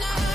now.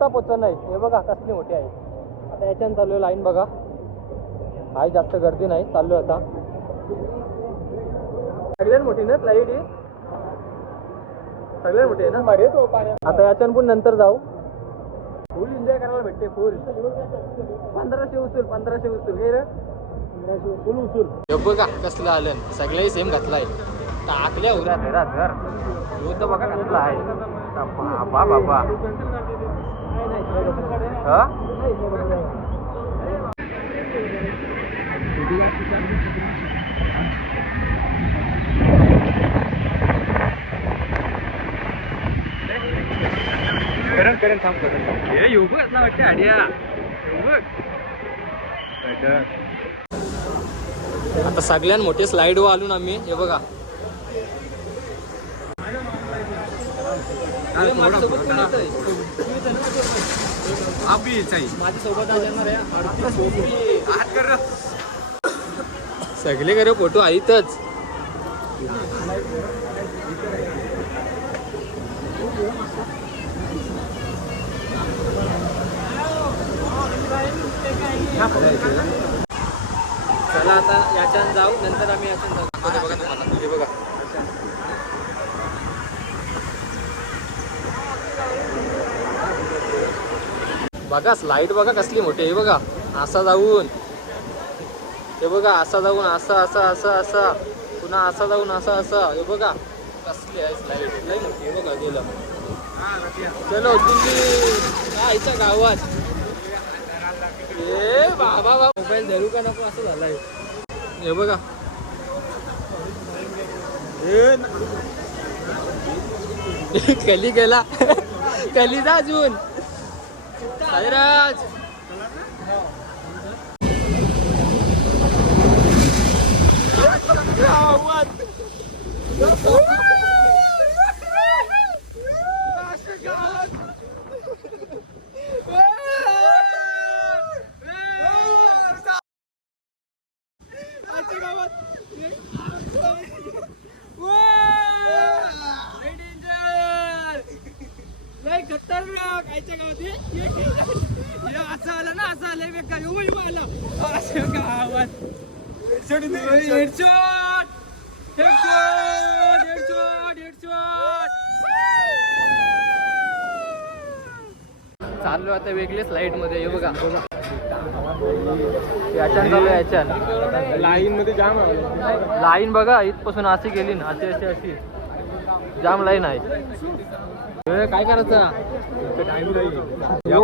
आत्ता पोचत नाही. हे बघा कसली मोठी आहे. आता याच्यानं चालू आहे लाईन बघा. आहे जास्त गर्दी नाही चालू आहे आता. सगळ्यात मोठी ना लाइट ही? सगळ्यात मोठी आहे ना? आता याच्यानं पण नंतर जाऊ. फुल एन्जॉय करायला भेटते फुल पंधराशे उचल पंधराशे उचल. हे फुल उचल. हे बघा कसलं आलं. सगळ्याही सेम घातलाय. टाकल्या उद्या घरात घर युद्ध बघा कसला आहे. बाबा बाबा. करण करण थांब करण. हे येऊ बघ असला वाटते आडिया. आता सगळ्यात मोठे स्लाइड वर आलो ना आम्ही. हे बघा. माझ्यासोबत सगळे करे फोटो आहेतच चला आता याच्यानं जाऊ नंतर आम्ही याच्यानं जाऊ. बघा तुम्हाला बघा. बघा स्लाईड बघा कसली मोठी हे बघा असा जाऊन. हे बघा असा जाऊन असा असा असा असा. पुन्हा असा जाऊन असा असा. हे बघा कसली आहे स्लाईड नाही मोठी हे बघा गेलं. चलो दिल्ली. आईच्या गावात. ए बाबा बाबा. मोबाईल धरू का नको? असं झालाय. हे बघा. कली गेला. कली जा अजून. साईराज! लय खतरनाक आयच्या गावात हे, हे, हे. हे असं आलं ना असं आलं बेकार येऊ येऊ आलं असं गावात हेडशॉट हेडशॉट हेडशॉट हेडशॉट चाललो आता वेगळ्या स्लाइडमध्ये हे बघा. याच्यान चालू याच्यान लाईन मध्ये जाम लाईन बघा इथपासून अशी गेली ना अशी अशी अशी. जाम लाईन आहे. हे काय करायचं?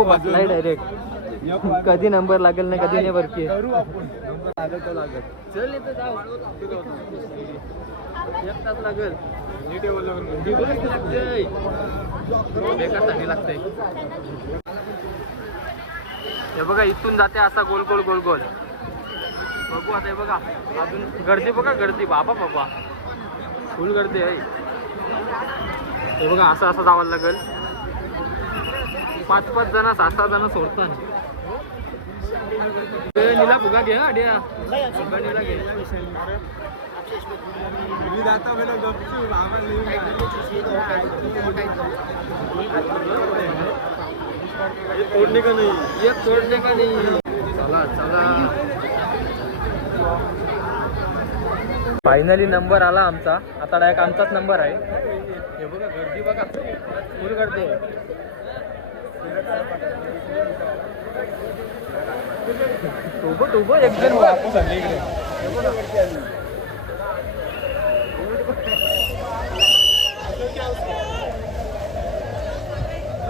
बसलाय डायरेक्ट कधी नंबर लागेल ना कधी नाही बरकी चल इथं जाऊ. एक तास लागेल. बेकार थंडी लागतंय हे बघा इथून जाते असा गोल गोल गोल गोल. बघू आता हे बघा. अजून गर्दी बघा गर्दी. बाबा बाबा. फुल गर्दी आहे. हे बघा असं असं जावं लागेल. पाच पाच जण सहा सहा जण सोडतात. नीला फुगा घे हा फुगा निला घे. तोडणे का नाही एक तोडणे का नाही चला चला फायनली नंबर आला आमचा. आता डायरेक्ट आमचाच नंबर आहे. हे बघा गर्दी बघा. फुल गर्दी आहे. उभं उभं एक जण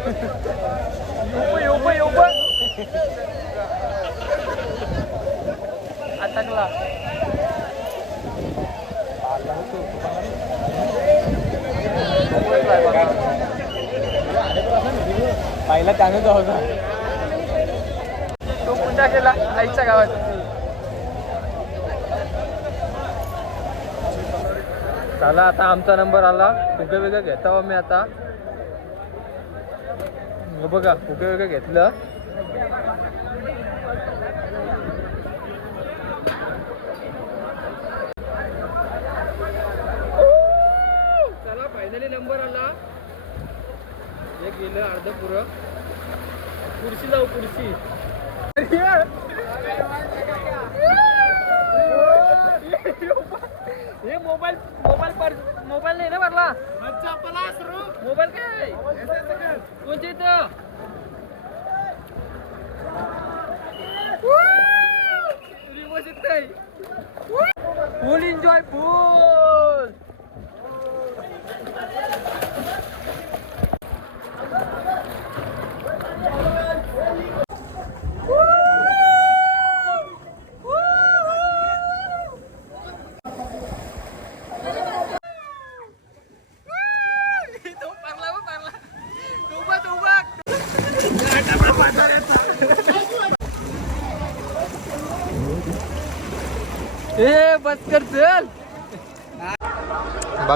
उभं उभं उभं अटकला. पहिला त्यानंच होता तो पूजा केला आईच्या गावात. चला आता आमचा नंबर आला. फुगे वेगळं घेता मी आता? बघा फुगे वेगळं घेतलं? चला फायनली नंबर आला. गेलं अर्ध पुरं. कुर्सी जाऊ कुर्सी हे मोबाईल मोबाईल पर मोबाईल नाही ना भरला. मोबाईल काय? कोणच्या इथं? फुल एन्जॉय फुल ए बस कर चल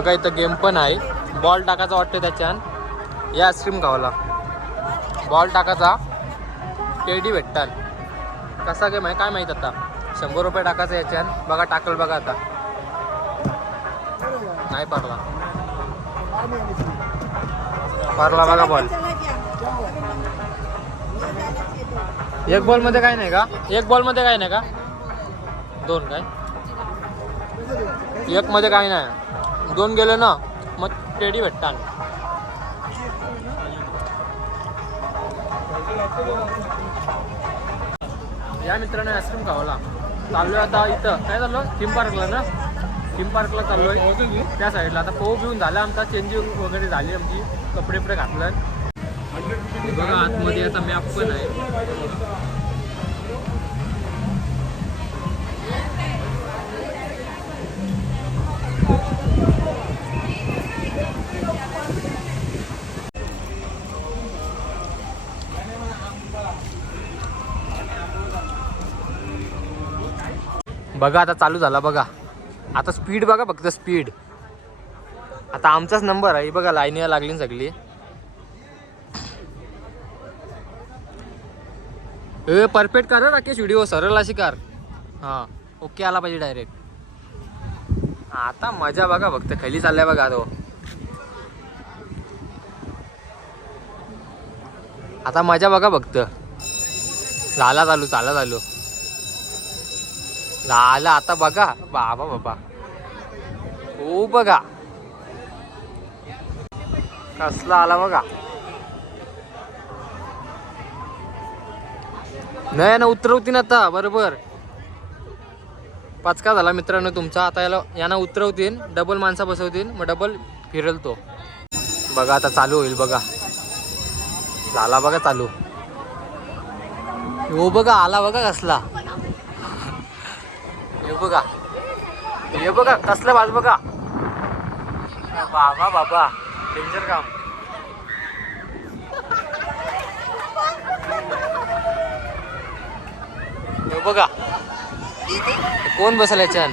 बघा इथं गेम पण आहे. बॉल टाकायचा वाटतं त्याच्यान या आईस्क्रीम गावाला. बॉल टाकायचा. टेडी भेटतात. कसा गेम आहे काय माहीत आता? शंभर रुपये टाकायचा याच्यान बघा टाकल बघा आता. नाही पारला. पारला बघा बॉल एक बॉलमध्ये काय नाही का? एक बॉलमध्ये काय नाही का? दोन काय? एक मध्ये काय नाही. दोन गेले ना मग टेडी भेटतात. या मित्रांनो आईस्क्रीम खावला चाललोय आता इथं. काय झालं थीम पार्कला ना? थीम पार्कला चाललोय. त्या साईडला आता पोहू घेऊन झाला आमचा चेंजिंग वगैरे झाली आमची. कपडे बिपडे घातलं. बघा आतमध्ये आता मॅप पण आहे. बघा आता चालू झाला बघा. आता स्पीड बघा फक्त स्पीड आता आमचाच नंबर आहे. बघा लाईनीला लागली सगळी. ए परफेक्ट कर राकेश व्हिडिओ सरळ अशी कर. हां ओके आला पाहिजे डायरेक्ट आता मजा बघा फक्त खाली चाललाय बघा तो. आता मजा बघा फक्त. झाला चालू झाला चालू. झालं आता बघा. बाबा बाबा. हो बघा. कसला आला बघा. नाही ना उतरवतीन आता. बरोबर. पचका झाला मित्रांनो तुमचा. आता याला यांना उतरवतीन. डबल माणसा बसवतील मग डबल फिरल तो बघा आता चालू होईल बघा. झाला बघा चालू. हो बघा आला बघा कसला. हे बघा. हे बघा कसलं बाज बघा. बाबा बाबा. डेंजर काम. हे बघा. कोण बसल याच्यान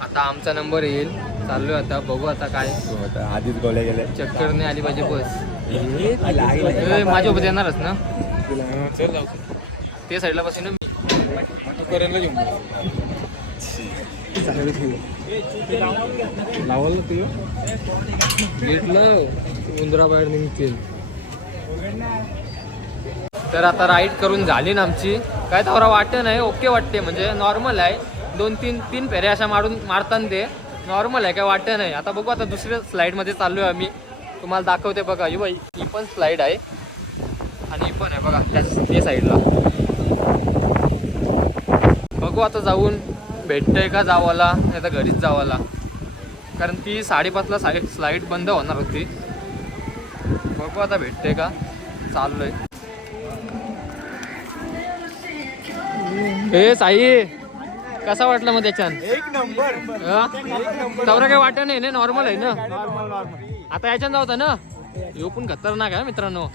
आता आमचा नंबर येईल. चाललोय आता. बघू आता काय. आधीच गोल्या. गेले चक्कर नाही आली पाहिजे बस. ए, माझ्यासोबत येणारच ना? चल ते साईडला बसेन घेऊन घेतलं उंदरा बाहेर निघतील. तर आता राईड करून झाली ना आमची. काय थोडा वाटत नाही ओके वाटते म्हणजे नॉर्मल आहे. दोन तीन तीन फेऱ्या अशा मारून मारताना ते. नॉर्मल आहे काय वाटत नाही. आता बघू आता दुसऱ्या स्लाईडमध्ये चाललो आहे आम्ही. तुम्हाला दाखवते बघा. ही बाई ही पण स्लाईड आहे. आणि ही पण आहे बघा त्या ते साईडला बघू आता जाऊन भेटतंय का जावाला नाही तर घरीच जावाला. कारण ती साडेपाचला साईड स्लाईड बंद होणार होती. बघू आता भेटते का चाललोय. ए साई कसा वाटला मग त्याच्यान एक नंबर. तवरा काही वाटत नाही ना नॉर्मल आहे ना? नॉर्मल नॉर्मल आता याच्यानं जाऊ ना? यो पण खतरनाक आहे मित्रांनो.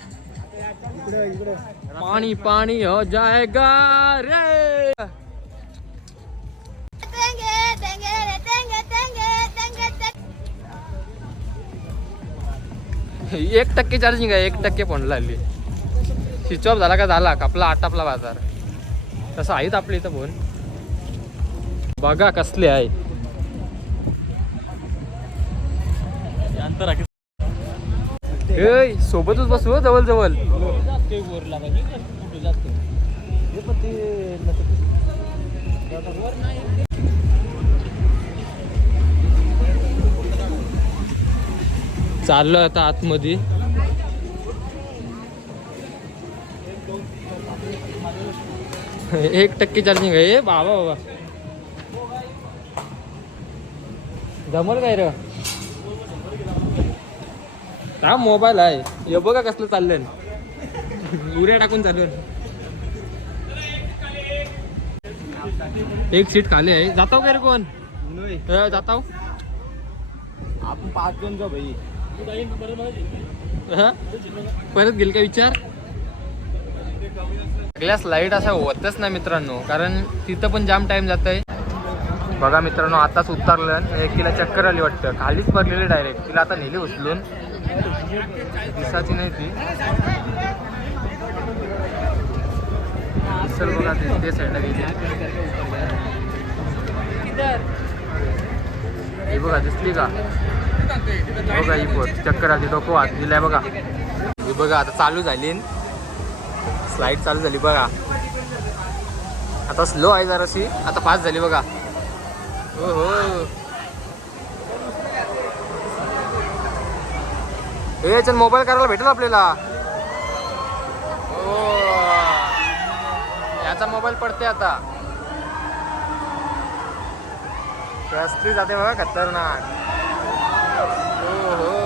पाणी पाणी हो जायगा रे! एक टक्के चार्जिंग आहे एक टक्के फोन लागली. स्विच ऑफ झाला का झाला. कापला आटापला बाजार. तसं आहेत आपले इथं फोन बघा कसले आहे ए सोबतच बसू हो, जवळ जवळ चाललो आता आतमध्ये. एक टक्के चार्जिंग आहे. ए बाबा बाबा. जमल काय रे? हा मोबाईल आहे. हे बघा कसलं चाललंय. उड्या टाकून चालून एक सीट खाली आहे. जाताव काय रे कोण? जाताव. आपण पाच जण जाऊ भाई? परत गेल का विचार? सगळ्या स्लाईड अशा होतच नाही मित्रांनो कारण तिथं पण जाम टाइम जात आहे बघा मित्रांनो आताच उतरलं एकीला चक्कर आली वाटतं. खालीच पडलेली डायरेक्ट तिला आता नेली उचलून. दिसाची नाही ती. चल बघा ते- ते साईडला गेली. ही बघा दिसली का? बघा ही पोत चक्कर आली डोकं वाट दिलाय बघा. ही बघा आता चालू झाली. स्लाईड चालू झाली बघा. आता स्लो आहे जराशी. आता पास झाली बघा. हो हो. हे चल मोबाईल करायला भेटेल आपल्याला. हो. याचा मोबाईल पडते आता. कसली जाते बघा खतरनाक. हो हो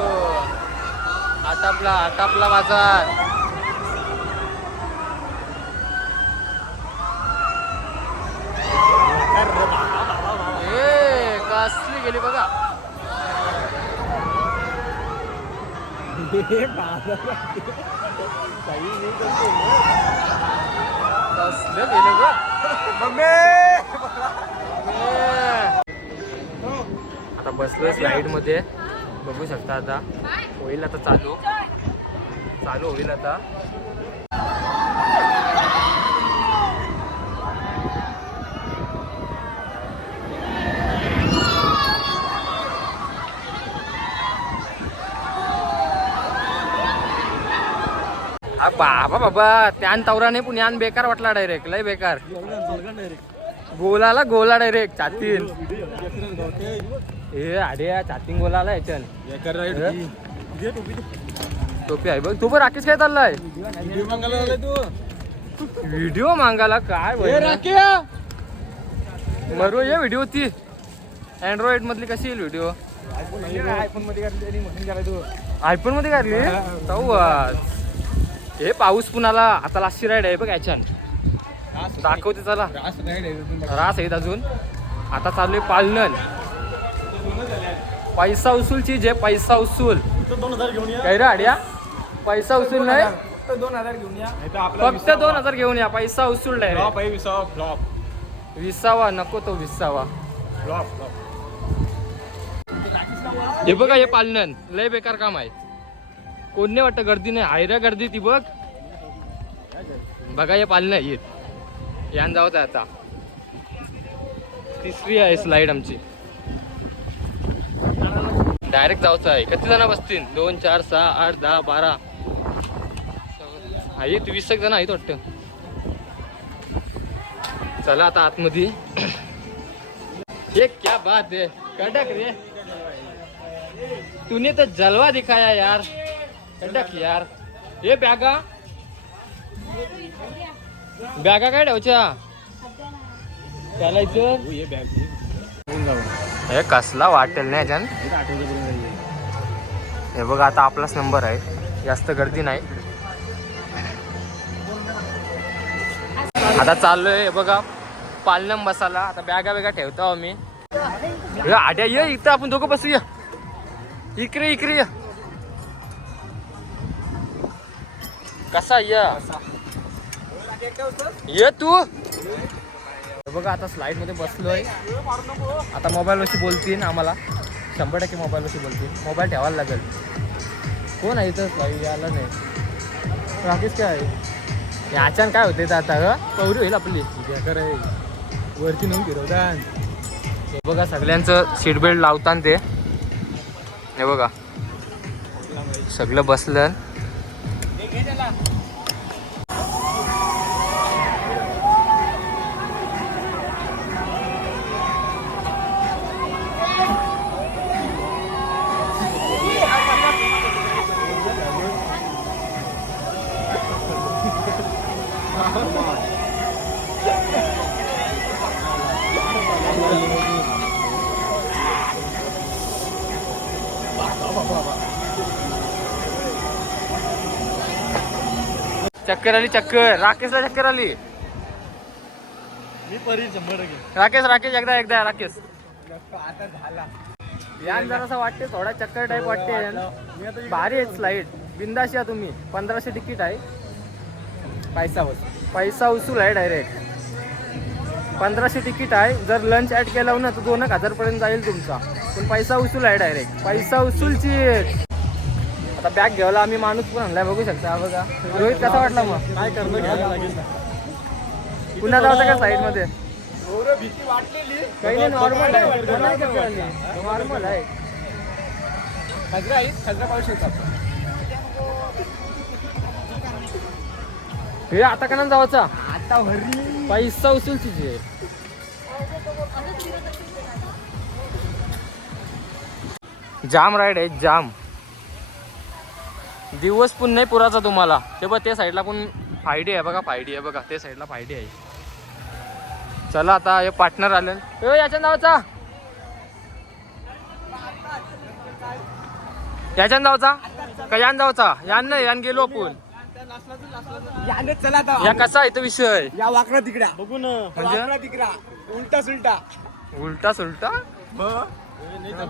आटापला आटापला बाजार. ए कसली गेली बघा. कसलं गेलं ग आता बसलो स्लाईडमध्ये. बघू शकता आता. होईल आता चालू. चालू होईल आता. बाबा बाबा त्यान तवरा नाही पण यान बेकार वाटला डायरेक्ट लय बेकार. गोलाला गोला डायरेक्ट छातीन ए अरे छातीन गोलाला याच्यान. टोपी आहे बघ. तू पण राकेश काय चाललाय? व्हिडिओ मागायला काय मरू ये व्हिडिओ ती. अँड्रॉइड मधली कशी येईल व्हिडिओ? आयफोनमध्ये तू. आयफोनमध्ये काढली हे पाऊस पुन्हाला आता लास्टची राईड आहे बघ याच्यान दाखवते चला. रास आहेत अजून. आता चालू आहे पालनन. पैसा उसूलची जे पैसा उसूल दोन हजार घेऊन काय रे आड्या? पैसा उसूल नाही? दोन हजार घेऊन या. फक्त दोन हजार घेऊन या. पैसा उसूल आहे विसावा फ्लॉप विसावा नको तो विसावा. फ्लॉप फ्लॉप हे बघा हे पालनन. लय बेकार काम आहे. कोण नाही वाटतं गर्दी नाही? हायरा गर्दी ती बघ. बघा या पालनं येत यान जावत आहे आता. तिसरी आहे स्लाईड आमची. डायरेक्ट जायचं आहे. किती जण बसतील? दोन चार सहा आठ दहा बारा. आहेत वीस एक जण आहेत वाटतं. चला आता आतमध्ये. ये क्या बात आहे. कडक रे. तूने तर जलवा दिखाया यार. कडक यार. ये बॅगा. बॅगा काय ठेवच्या चालायचं. हे कसला वाटेल नाही याच्यान हे बघा आता आपलाच नंबर आहे. जास्त गर्दी नाही. आता चाललोय हे बघा. पालनम बसाला आता बॅगा वेगा ठेवतो आम्ही. आड्या ये इथं आपण दोघं बसूया. इकडे इकडे ये. कसा ये? ये तू? हे बघा आता स्लाईडमध्ये बसलोय. आता मोबाईलवरती बोलतील आम्हाला. शंभर टक्के मोबाईलवरती बोलतील मोबाईल ठेवायला लागेल. कोण आहे इथं? स्लाईड आला नाही. राकेश काय आहे? हे अचानक काय होते आता ग पौरी होईल आपली. आहे वरती नेऊन फिरवतान हे बघा सगळ्यांचं सीट बेल्ट लावतान ते. हे बघा. सगळं बसलं. ella la... चक्कर आली चक्कर. राकेशला चक्कर आली. मी परी शंभर राकेश राकेश एकदा एकदा राकेश. आता झाला. यान जरासा वाटते थोडा चक्कर टाईप वाटते भारी आहे स्लाइड बिंदाशी या तुम्ही. पंधराशे तिकीट आहे. पैसा बस पैसा उसूल आहे डायरेक्ट पंधराशे तिकीट आहे. जर लंच ऍड केलं ना तर दोन एक हजार पर्यंत जाईल तुमचा. पण पैसा उसूल आहे डायरेक्ट पैसा उसूलची आता बॅग घ्यायला आम्ही माणूस पण आणलाय बघू शकता हा बघा. रोहित कसा वाटला मग? काय करणं घ्यायला लागेल ना पुन्हा जायचं का साईडमध्ये भीती वाटलेली. काही नाही नॉर्मल आहे. नॉर्मल आहे. खजरा आहे खजरा पाहू हे आता का नाही जावाचा आता हरी पैसा उचलची आहे जाम राईड आहे जाम. दिवस पण नाही पुराचा तुम्हाला. ते बघ त्या साईडला पण फायडी आहे बघा फायडी आहे बघा. त्या साईडला फायडी आहे. चला आता हे पार्टनर आले. ए, याच्या नावाचा. याच्या नावाचा? का यान जावचा यान नाही यान गेलो आपण. याने चला आता. या कसा आहे तो विषय? या वाकडा तिकडा. बघू ना. म्हणजे? वाकडा तिकडा. उलटा सुलटा. उलटा सुलटा?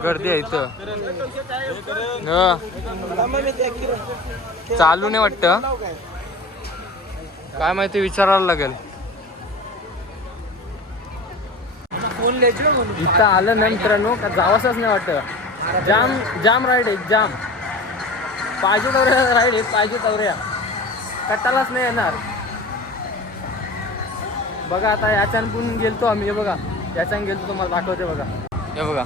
गर्दी आहे इथं. चालू नाही वाटतं. काय माहिती विचारायला लागेल. इथं आलं ना मित्रांनो का जावंसच नाही वाटत. जाम जाम राईड आहे जाम. पाहिजे तवऱ्या राईड आहे पाहिजे तवऱ्या कट्टालाच नाही येणार. बघा आता याच्यान पण गेलतो आम्ही हे बघा. याच्यान गेलतो तुम्हाला दाखवते बघा. हे बघा.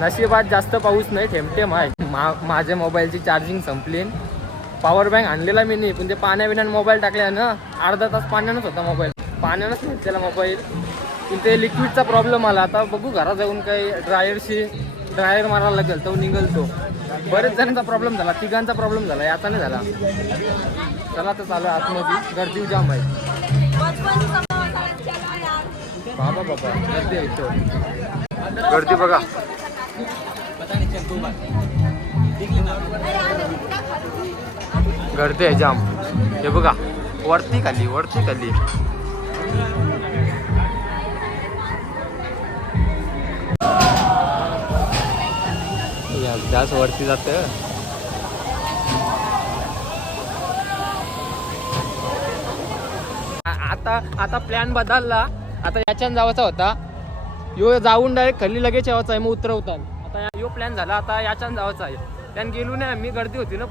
नशिबात जास्त पाऊस नाही थेंबथेम आहे. मा माझ्या मोबाईलची चार्जिंग संपली. पॉवर बँक आणलेला मी नाही पण ते पाण्या मोबाईल टाकल्या ना अर्धा तास पाण्यानंच होता मोबाईल पाण्यानंच नाही त्याला मोबाईल पण ते लिक्विडचा प्रॉब्लेम आला. आता बघू घरात जाऊन काही ड्रायरशी ड्रायर मारायला लागेल तो निघल तो बरेच जणांचा प्रॉब्लेम झाला तिघांचा प्रॉब्लेम झाला याचा नाही झाला. चला तर चालू आहे आतमध्ये. गर्दी जाम आहे. बाबा बाबा गर्दी आहे गर्दी बघा. गर्दी आहे जाम. हे बघा वरती खाली वरती खाली. जास्त वरती जात. आता आता प्लॅन बदलला. आता याच्यान जावाचा होता. यो जाऊन डायरेक्ट खाली लगेच यावाचा आहे मग उतरवतात. आता या- यो प्लॅन झाला आता याच्यान जावाचा आहे. त्यान गेलो नाही मी गर्दी होती ना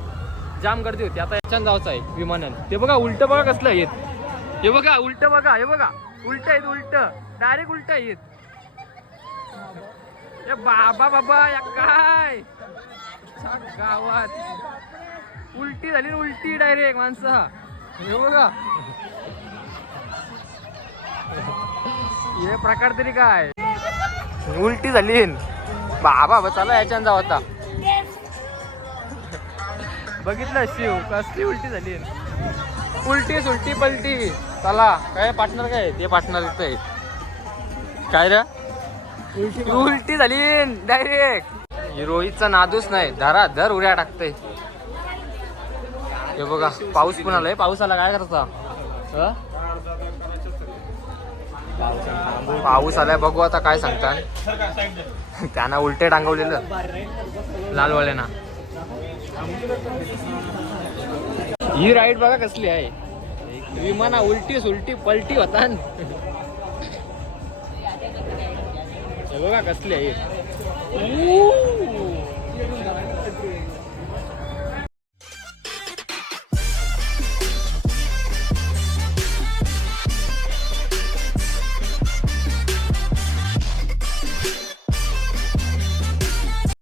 जाम गर्दी होती. आता याच्यान जावाचं आहे विमानानं. ते बघा उलट बघा कसलं येत हे बघा उलट बघा हे बघा. उलट आहेत उलट. डायरेक्ट उलट येत बाबा बाबा या काय? गावात. उलटी झाली ना उलटी डायरेक्ट माणसं. हे बघा. हे प्रकार तरी काय? उलटी झाली बाबा चला याच्यानं जाऊ आता. बघितलं शिव कसली उलटी झाली उलटी सुलटी पलटी. चला काय पार्टनर काय? ते पार्टनर इथं आहे काय रे? उलटी झाली डायरेक्ट रोहितचा नादूच नाही धरा धर उड्या टाकतय. हे बघा पाऊस पण आलाय. पाऊस आला काय करता? पाऊस आलाय बघू आता काय सांगता त्यांना उलटे टांगवलेलं लालवाल्याना. ही राईड बघा कसली आहे. विमाना उलटी सुलटी पलटी होता बघा कसली आहे